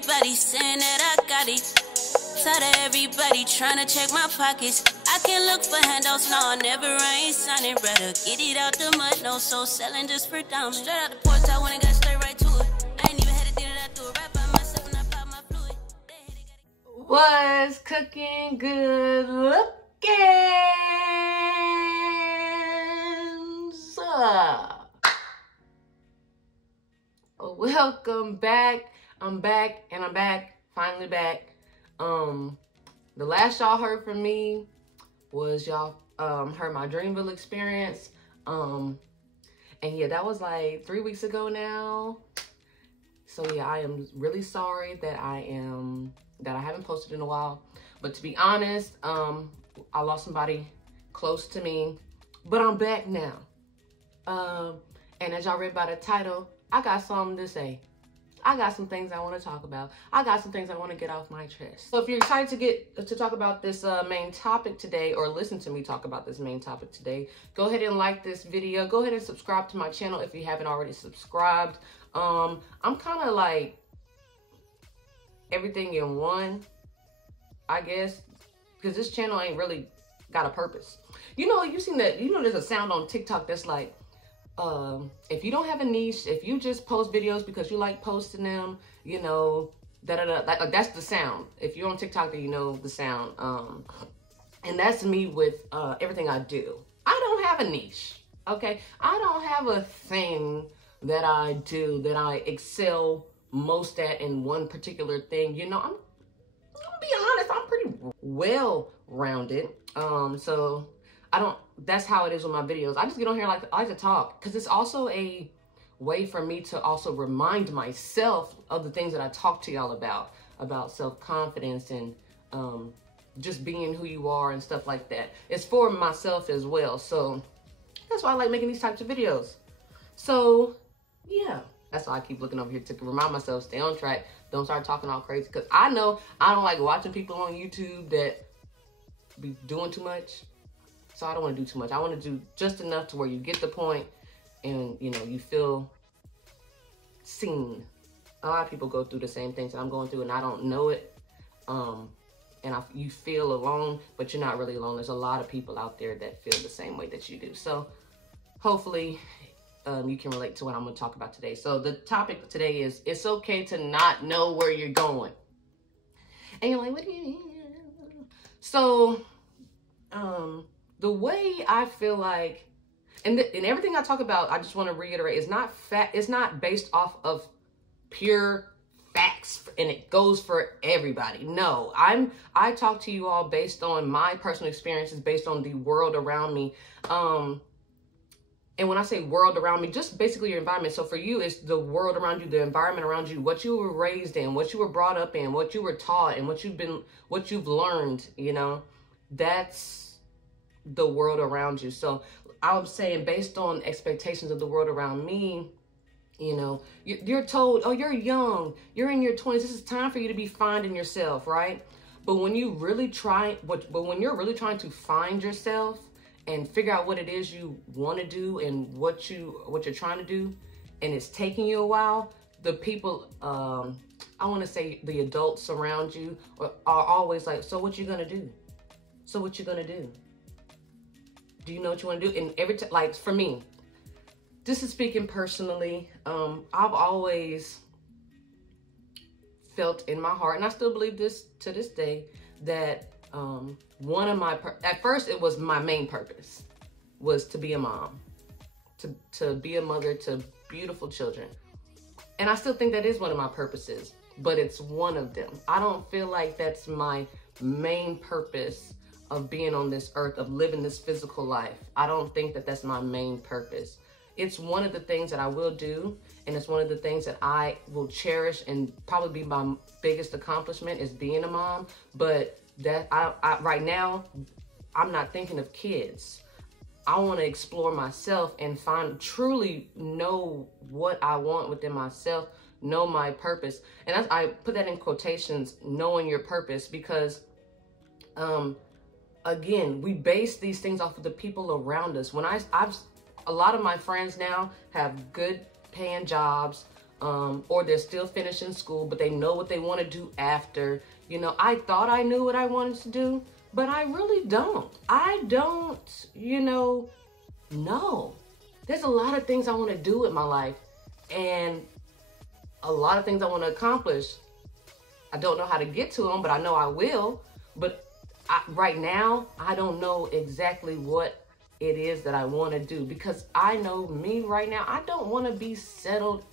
everybody saying that I got it. Tired of everybody trying to check my pockets. I can look for handouts, no, I never ain't signing. Rather get it out the mud, no soul selling just for diamonds. Straight out the porch, I went and got straight right to it. I ain't even had to do that, I threw it right by myself and I popped my fluid. Was cooking good lookings. Welcome back. I'm back and I'm back. Finally back. The last y'all heard from me was y'all heard my Dreamville experience. And yeah, that was like 3 weeks ago now. So yeah, I am really sorry that I haven't posted in a while. But to be honest, I lost somebody close to me, but I'm back now. And as y'all read by the title, I got something to say. I got some things I want to talk about. I got some things I want to get off my chest. So if you're excited to talk about this main topic today, or listen to me talk about this main topic today, go ahead and like this video. Go ahead and subscribe to my channel if you haven't already subscribed. I'm kind of like everything in one, I guess, because this channel ain't really got a purpose. You know, you seen that, you know, there's a sound on TikTok that's like, if you don't have a niche, if you just post videos because you like posting them, you know, like that's the sound. If you're on TikTok, then you know the sound. And that's me with everything I do. I don't have a niche, okay? I don't have a thing that I do that I excel most at in one particular thing. You know, I'm gonna be honest, I'm pretty well-rounded. So that's how it is with my videos. I just get on here like I like to talk, because it's also a way for me to also remind myself of the things that I talk to y'all about self-confidence and just being who you are and stuff like that. It's for myself as well. So that's why I like making these types of videos. So yeah, that's why I keep looking over here to remind myself, stay on track, don't start talking all crazy, because I know I don't like watching people on YouTube that be doing too much. So I don't want to do too much. I want to do just enough to where you get the point and, you know, you feel seen. A lot of people go through the same things that I'm going through and I don't know it. You feel alone, but you're not really alone. There's a lot of people out there that feel the same way that you do. So hopefully you can relate to what I'm going to talk about today. So the topic today is, it's okay to not know where you're going. And you're like, what do you mean? So, the way I feel like, and everything I talk about, I just want to reiterate, is not it's not based off of pure facts and it goes for everybody. No, I talk to you all based on my personal experiences, based on the world around me. And when I say world around me, just basically your environment. So for you, it's the world around you, the environment around you, what you were raised in, what you were brought up in, what you were taught, and what you've learned, you know, that's the world around you. So I was saying, based on expectations of the world around me, you know, you're told, oh, you're young, you're in your 20s, this is time for you to be finding yourself, right? But when you really when you're really trying to find yourself and figure out what it is you want to do and what you're trying to do, and it's taking you a while, the people, I want to say the adults around you are always like, so what you gonna do? So what you gonna do? Do you know what you want to do? And every time, like for me, this is speaking personally, I've always felt in my heart, and I still believe this to this day, that one of my, at first it was my main purpose, was to be a mom, to be a mother to beautiful children. And I still think that is one of my purposes, but it's one of them. I don't feel like that's my main purpose of being on this earth, of living this physical life. I don't think that that's my main purpose. It's one of the things that I will do, and it's one of the things that I will cherish and probably be my biggest accomplishment, is being a mom. But that right now, I'm not thinking of kids. I want to explore myself and truly know what I want within myself, know my purpose. And I put that in quotations, knowing your purpose, because again, we base these things off of the people around us. When a lot of my friends now have good paying jobs, or they're still finishing school, but they know what they want to do after. You know, I thought I knew what I wanted to do, but I really don't. I don't, you know. There's a lot of things I want to do with my life, and a lot of things I want to accomplish. I don't know how to get to them, but I know I will. But right now, I don't know exactly what it is that I want to do, because I know me right now, I don't want to be settled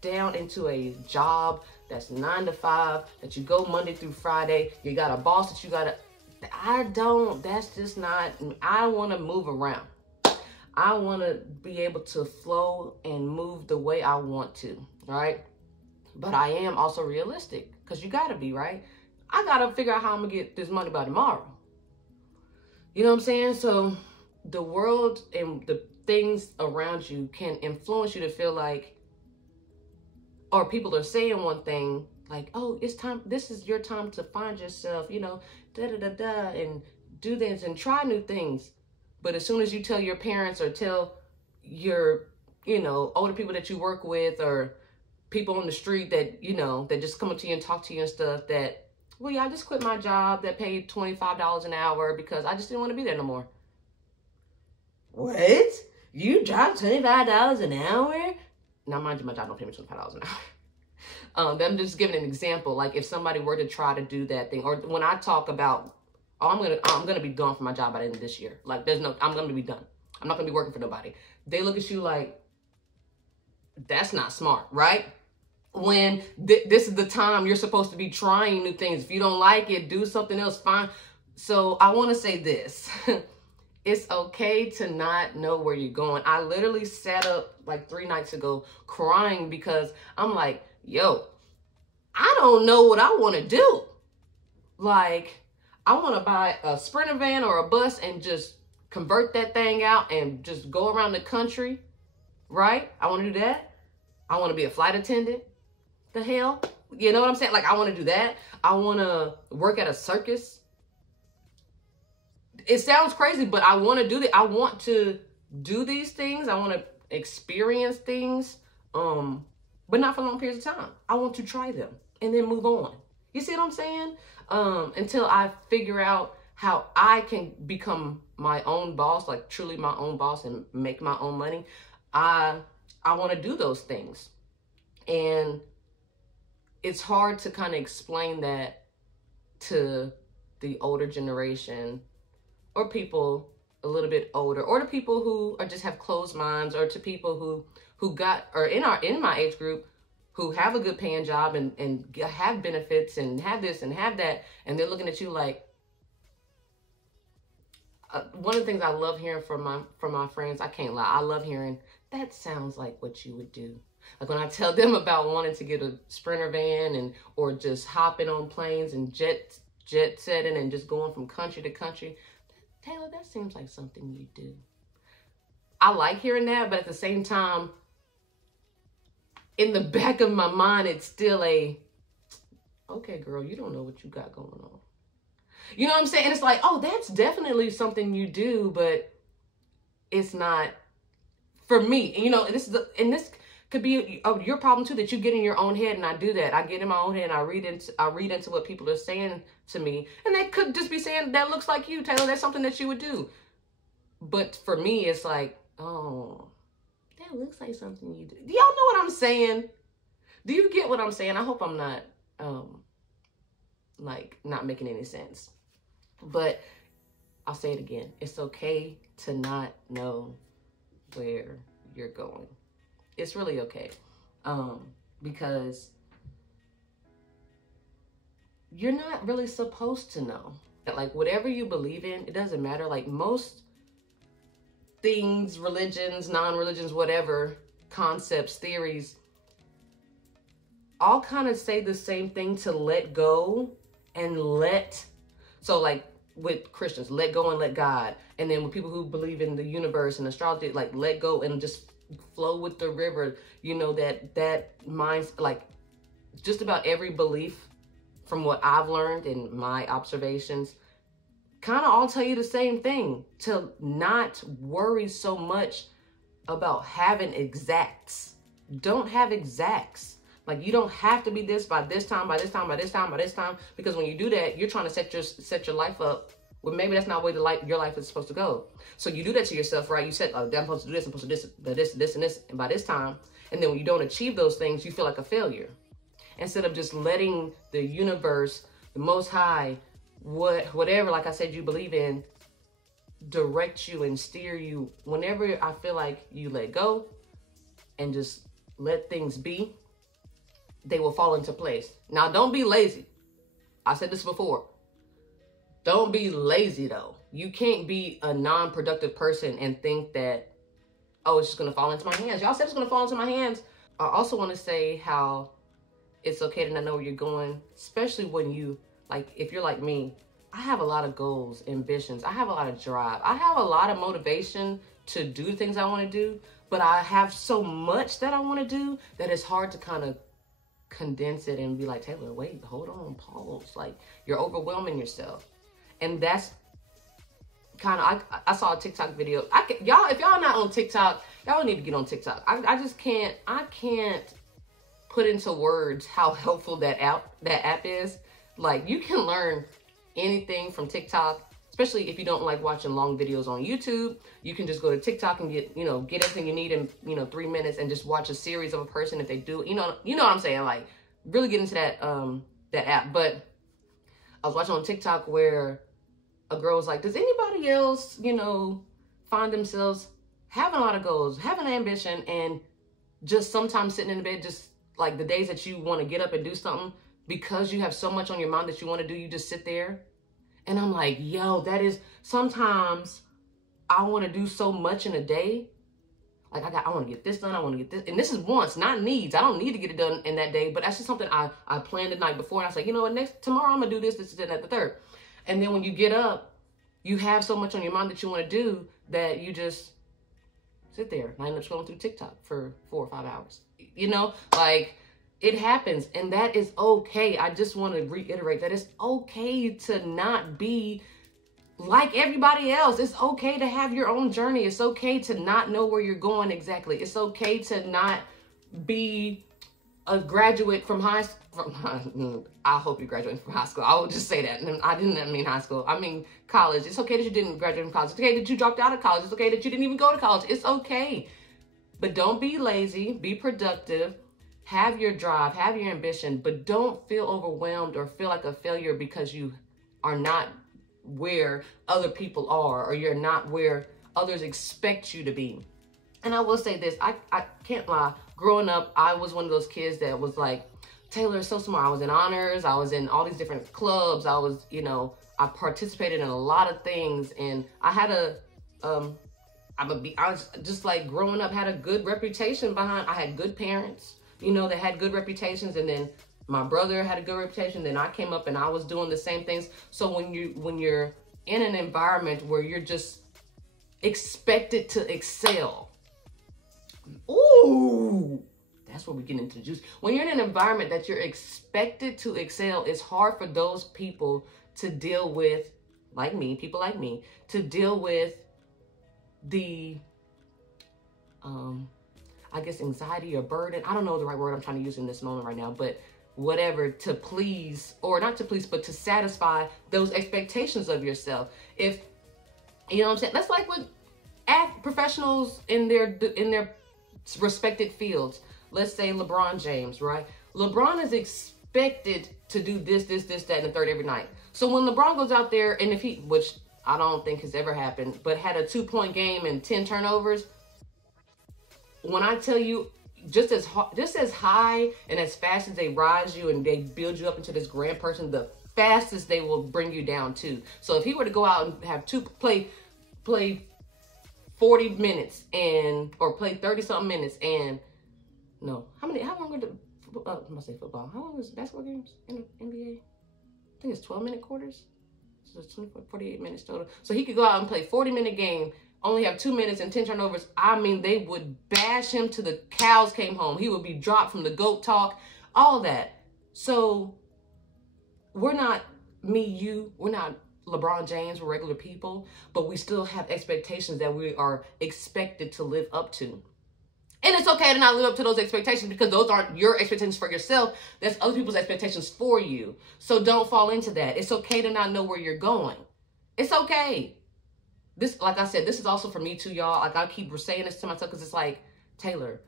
down into a job that's 9 to 5, that you go Monday through Friday. You got a boss that you got to, that's just not, I want to move around. I want to be able to flow and move the way I want to, right? But I am also realistic, because you got to be, right? I got to figure out how I'm going to get this money by tomorrow. You know what I'm saying? So the world and the things around you can influence you to feel like, or people are saying one thing like, oh, it's time, this is your time to find yourself, you know, da-da-da-da, and do this and try new things. But as soon as you tell your parents or tell your, you know, older people that you work with, or people on the street that, you know, that just come up to you and talk to you and stuff, that, well, yeah, I just quit my job that paid $25 an hour because I just didn't want to be there no more. What? You dropped $25 an hour? Now, mind you, my job don't pay me $25 an hour. I'm just giving an example. Like, if somebody were to try to do that thing, or when I talk about, oh, I'm gonna be gone from my job by the end of this year. Like, I'm gonna be done. I'm not gonna be working for nobody. They look at you like, that's not smart, right? When this is the time you're supposed to be trying new things. If you don't like it, do something else, fine. So I want to say this. It's okay to not know where you're going. I literally sat up like 3 nights ago crying because I'm like, yo, I don't know what I want to do. Like, I want to buy a Sprinter van or a bus and just convert that thing out and just go around the country, right? I want to do that. I want to be a flight attendant. The hell? You know what I'm saying? Like, I want to do that. I want to work at a circus. It sounds crazy, but I want to do that. I want to do these things. I want to experience things, but not for long periods of time. I want to try them and then move on. You see what I'm saying? Until I figure out how I can become my own boss, like truly my own boss, and make my own money. I want to do those things. And it's hard to kind of explain that to the older generation, or people a little bit older, or to people who are just have closed minds, or to people who got, or in my age group, who have a good paying job and have benefits and have this and have that, and they're looking at you like, one of the things I love hearing from my friends, I can't lie, I love hearing, that sounds like what you would do. Like, when I tell them about wanting to get a Sprinter van or just hopping on planes and jet setting and just going from country to country, Taylor, that seems like something you do. I like hearing that, but at the same time, in the back of my mind, it's still okay, girl, you don't know what you got going on. You know what I'm saying? And it's like, oh, that's definitely something you do, but it's not for me. And, you know, this could be your problem too, that you get in your own head, and I do that. I get in my own head and I read into what people are saying to me, and they could just be saying, that looks like you, Taylor, that's something that you would do. But for me, it's like, oh, that looks like something you do. Do y'all know what I'm saying? Do you get what I'm saying? I hope I'm not, like, not making any sense. But I'll say it again. It's okay to not know where you're going. It's really okay. Because you're not really supposed to know. Like, whatever you believe in, it doesn't matter. Like, most things, religions, non-religions, whatever, concepts, theories, all kind of say the same thing, to let go and so like with Christians, let go and let God. And then with people who believe in the universe and astrology, like, let go and just flow with the river. You know, that mind's like, just about every belief from what I've learned in my observations kind of all tell you the same thing, to not worry so much about having exacts. don't have exacts. Like, you don't have to be this by this time, by this time, by this time, by this time, because when you do that, you're trying to set your life up. Well, maybe that's not the way your life is supposed to go. So you do that to yourself, right? You said, oh, I'm supposed to do this, I'm supposed to do this, and this, and by this time. And then when you don't achieve those things, you feel like a failure. Instead of just letting the universe, the Most High, whatever, like I said, you believe in, direct you and steer you. Whenever I feel like you let go and just let things be, they will fall into place. Now, don't be lazy. I said this before. Don't be lazy, though. You can't be a non-productive person and think that, oh, it's just going to fall into my hands. Y'all said it's going to fall into my hands. I also want to say how it's okay to not know where you're going, especially when you, like, if you're like me, I have a lot of goals, ambitions. I have a lot of drive. I have a lot of motivation to do the things I want to do, but I have so much that I want to do that it's hard to kind of condense it and be like, Taylor, wait, hold on, pause. Like, you're overwhelming yourself. And that's kind of, I saw a TikTok video. Y'all, if y'all not on TikTok, y'all need to get on TikTok. I can't put into words how helpful that app is. Like, you can learn anything from TikTok, especially if you don't like watching long videos on YouTube. You can just go to TikTok and get everything you need in 3 minutes and just watch a series of a person if they do, you know what I'm saying? Like, really get into that app. But I was watching on TikTok where a girl was like, does anybody else, find themselves having a lot of goals, having an ambition, and just sometimes sitting in the bed, just like the days that you want to get up and do something, because you have so much on your mind that you want to do, you just sit there? And I'm like, yo, that is, sometimes I want to do so much in a day. Like, I want to get this done, I want to get this. And this is wants, not needs. I don't need to get it done in that day, but that's just something I planned the night before. And I was like, you know what, tomorrow I'm going to do this, and that, the third. And then when you get up, you have so much on your mind that you want to do that you just sit there and I end up scrolling through TikTok for 4 or 5 hours. Like, it happens, and that is okay. I just want to reiterate that it's okay to not be like everybody else. It's okay to have your own journey. It's okay to not know where you're going exactly. It's okay to not be a graduate from high school. I hope you graduated from high school. I will just say that. And I didn't mean high school. I mean college. It's okay that you didn't graduate from college. It's okay that you dropped out of college. It's okay that you didn't even go to college. It's okay. But don't be lazy. Be productive. Have your drive. Have your ambition. But don't feel overwhelmed or feel like a failure because you are not where other people are, or you're not where others expect you to be. And I will say this, I can't lie. Growing up, I was one of those kids that was like, Taylor is so smart. I was in honors. I was in all these different clubs. I was, I participated in a lot of things. And I had I was just like growing up, had a good reputation I had good parents, that had good reputations. And then my brother had a good reputation. Then I came up and I was doing the same things. So when you're in an environment where you're just expected to excel, ooh, that's where we get into the juice. When you're in an environment that you're expected to excel, it's hard for those people to deal with, people like me, to deal with the, I guess, anxiety or burden. I don't know the right word I'm trying to use in this moment right now, but whatever, to please, or not to please, but to satisfy those expectations of yourself. If, you know what I'm saying? That's like with professionals in their respected fields. Let's say LeBron James, right? LeBron is expected to do this, that, and the third every night. So when LeBron goes out there, and which I don't think has ever happened, but had a 2-point game and 10 turnovers, when I tell you, just as high and as fast as they rise you and they build you up into this grand person, the fastest they will bring you down too. So if he were to go out and have play 40 minutes or play 30 something minutes and how long are I must say football. How long is basketball games in the NBA? I think it's 12-minute quarters. So it's 48 minutes total. So he could go out and play 40-minute game, only have 2 minutes and 10 turnovers. I mean, they would bash him till the cows came home. He would be dropped from the GOAT talk, all that. So we're not we're not LeBron James, we're regular people, but we still have expectations that we are expected to live up to. And it's okay to not live up to those expectations, because those aren't your expectations for yourself. That's other people's expectations for you. So don't fall into that. It's okay to not know where you're going. It's okay. This, like I said, this is also for me too, y'all. Like, I keep saying this to myself because it's like, Taylor,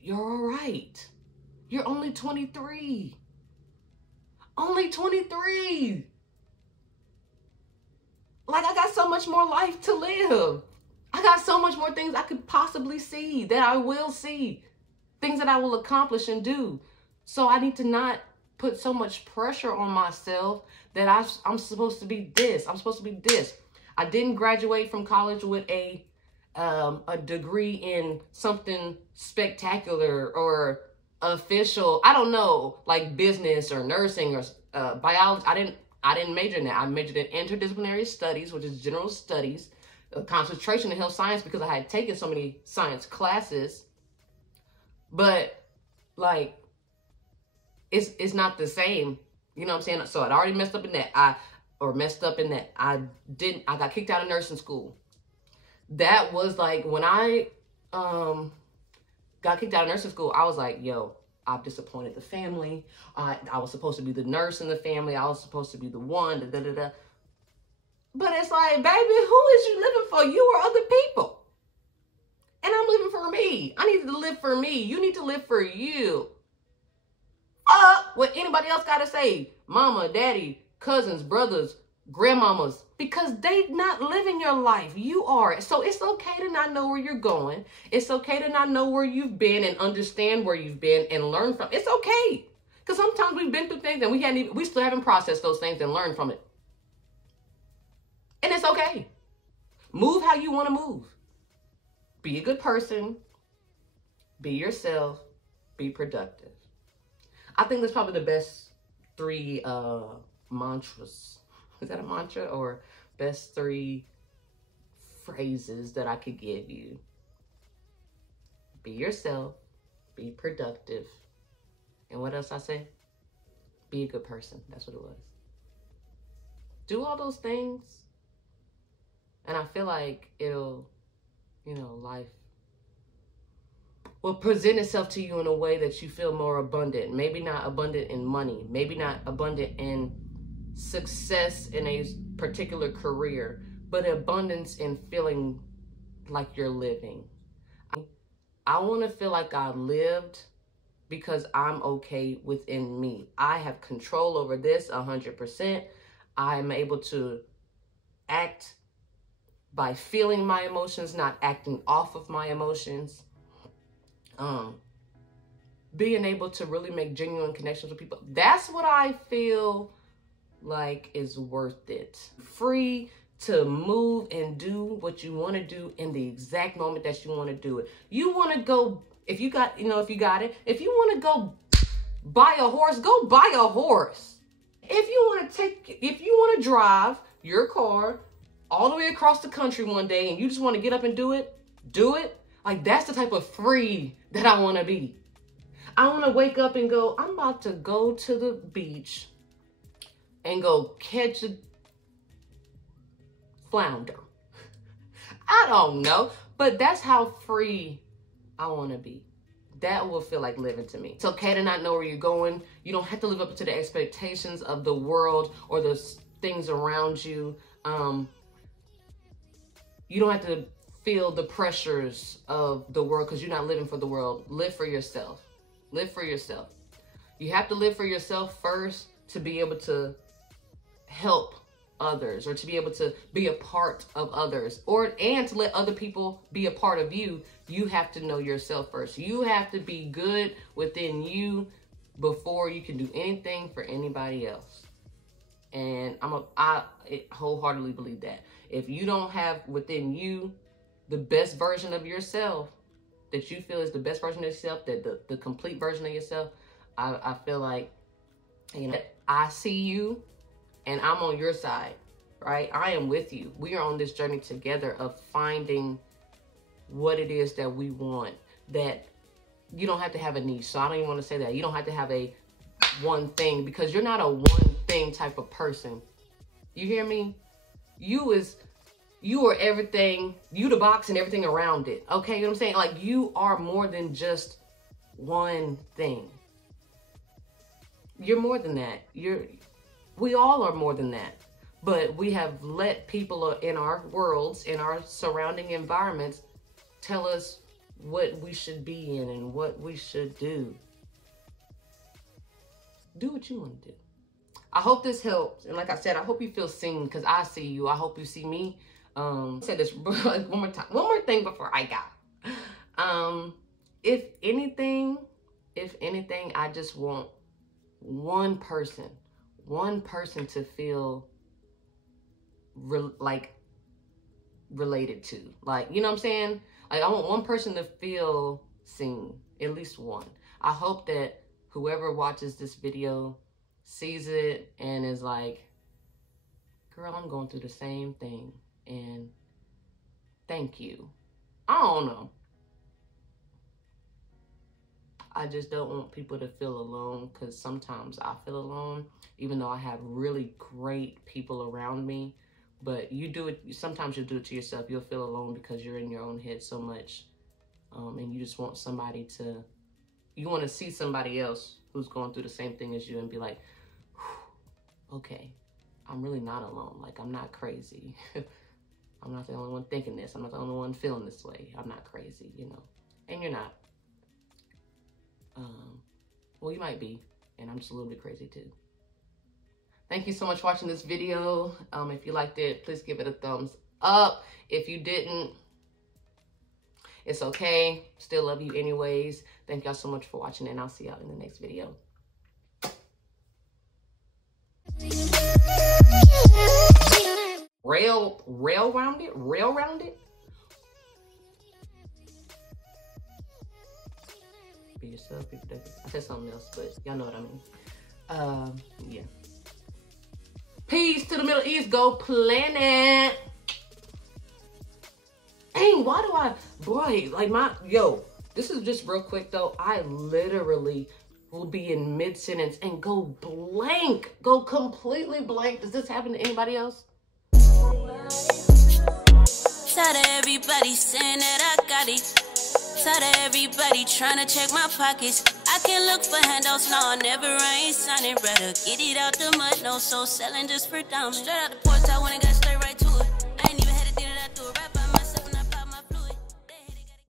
you're all right. You're only 23. Only 23. Like, I got so much more life to live. I got so much more things I could possibly see, that I will see. Things that I will accomplish and do. So I need to not put so much pressure on myself that I'm supposed to be this. I'm supposed to be this. I didn't graduate from college with a degree in something spectacular or official. I don't know, like business or nursing or biology. I didn't major in that. I majored in interdisciplinary studies, which is general studies, concentration in health science, because I had taken so many science classes. But like, it's not the same. You know what I'm saying? So I'd already messed up in that. I got kicked out of nursing school. That was like, when I got kicked out of nursing school, I was like, yo, I've disappointed the family. I was supposed to be the nurse in the family. I was supposed to be the one, da-da-da-da. But it's like, baby, who is you living for? You or other people? And I'm living for me. I need to live for me. You need to live for you. What anybody else got to say? Mama, daddy, cousins, brothers, grandmamas. Because they not living your life. You are. So it's okay to not know where you're going. It's okay to not know where you've been and understand where you've been and learn from. It's okay. Because sometimes we've been through things and we still haven't processed those things and learned from it. And it's okay. Move how you want to move. Be a good person. Be yourself. Be productive. I think that's probably the best 3 mantras. Is that a mantra? Or best 3 phrases that I could give you. Be yourself. Be productive. And what else I say? Be a good person. That's what it was. Do all those things. And I feel like it'll, life will present itself to you in a way that you feel more abundant. Maybe not abundant in money. Maybe not abundant in success in a particular career, but abundance in feeling like you're living. I want to feel like I lived because I'm okay within me. I have control over this 100%. I'm able to act by feeling my emotions, not acting off of my emotions. Being able to really make genuine connections with people. That's what I feel like is worth it. Free to move and do what you want to do in the exact moment that you want to do it. You want to go, if you got it, if you want to go buy a horse, go buy a horse. If you want to drive your car all the way across the country one day and you just want to get up and do it, do it. Like, that's the type of free that I want to be. I want to wake up and go, I'm about to go to the beach and go catch a flounder. I don't know, but that's how free I want to be. That will feel like living to me. It's okay to not know where you're going. You don't have to live up to the expectations of the world or the things around you. You don't have to feel the pressures of the world because you're not living for the world. Live for yourself. Live for yourself. You have to live for yourself first to be able to help others or to be able to be a part of others and to let other people be a part of you. You have to know yourself first. You have to be good within you before you can do anything for anybody else. And I wholeheartedly believe that. If you don't have within you the best version of yourself that you feel is the best version of yourself, that the complete version of yourself, I feel like, I see you and I'm on your side, right? I am with you. We are on this journey together of finding what it is that we want. That you don't have to have a niche. So I don't even want to say that. You don't have to have a one thing, because you're not a one thing type of person. You hear me? You is You are everything. You the box and everything around it. Okay, you know what I'm saying? Like, you are more than just one thing. You're more than that. We all are more than that. But we have let people in our worlds, in our surrounding environments, tell us what we should be in and what we should do. Do what you want to do. I hope this helps. And like I said, I hope you feel seen, because I see you. I hope you see me. Say this one more time. One more thing before I go. If anything, I just want one person to feel related to. Like, you know what I'm saying? Like, I want one person to feel seen, at least one. I hope that whoever watches this video sees it and is like, girl, I'm going through the same thing, and thank you. I don't know. I just don't want people to feel alone, because sometimes I feel alone, even though I have really great people around me. But you do it, sometimes you'll do it to yourself. You'll feel alone because you're in your own head so much. And you just want somebody to, you want to see somebody else who's going through the same thing as you and be like, okay, I'm really not alone. Like, I'm not crazy. I'm not the only one thinking this. I'm not the only one feeling this way. I'm not crazy, you know. And you're not. Well, you might be, and I'm just a little bit crazy too. Thank you so much for watching this video. If you liked it, please give it a thumbs up. If you didn't, it's okay. Still love you anyways. Thank y'all so much for watching, and I'll see y'all in the next video. Rail rounded. Be yourself, be productive. I said something else, but y'all know what I mean. Yeah. Peace to the Middle East. Go planet. Dang, why do I, boy, like this is just real quick though. I literally will be in mid-sentence and go blank. Go completely blank. Does this happen to anybody else? Tired of everybody saying that I got it. Tired of everybody trying to check my pockets. I can look for handouts, no, I never ain't signing. Rather get it out the mud, no, so selling just for diamonds. Straight out the porch, I went and got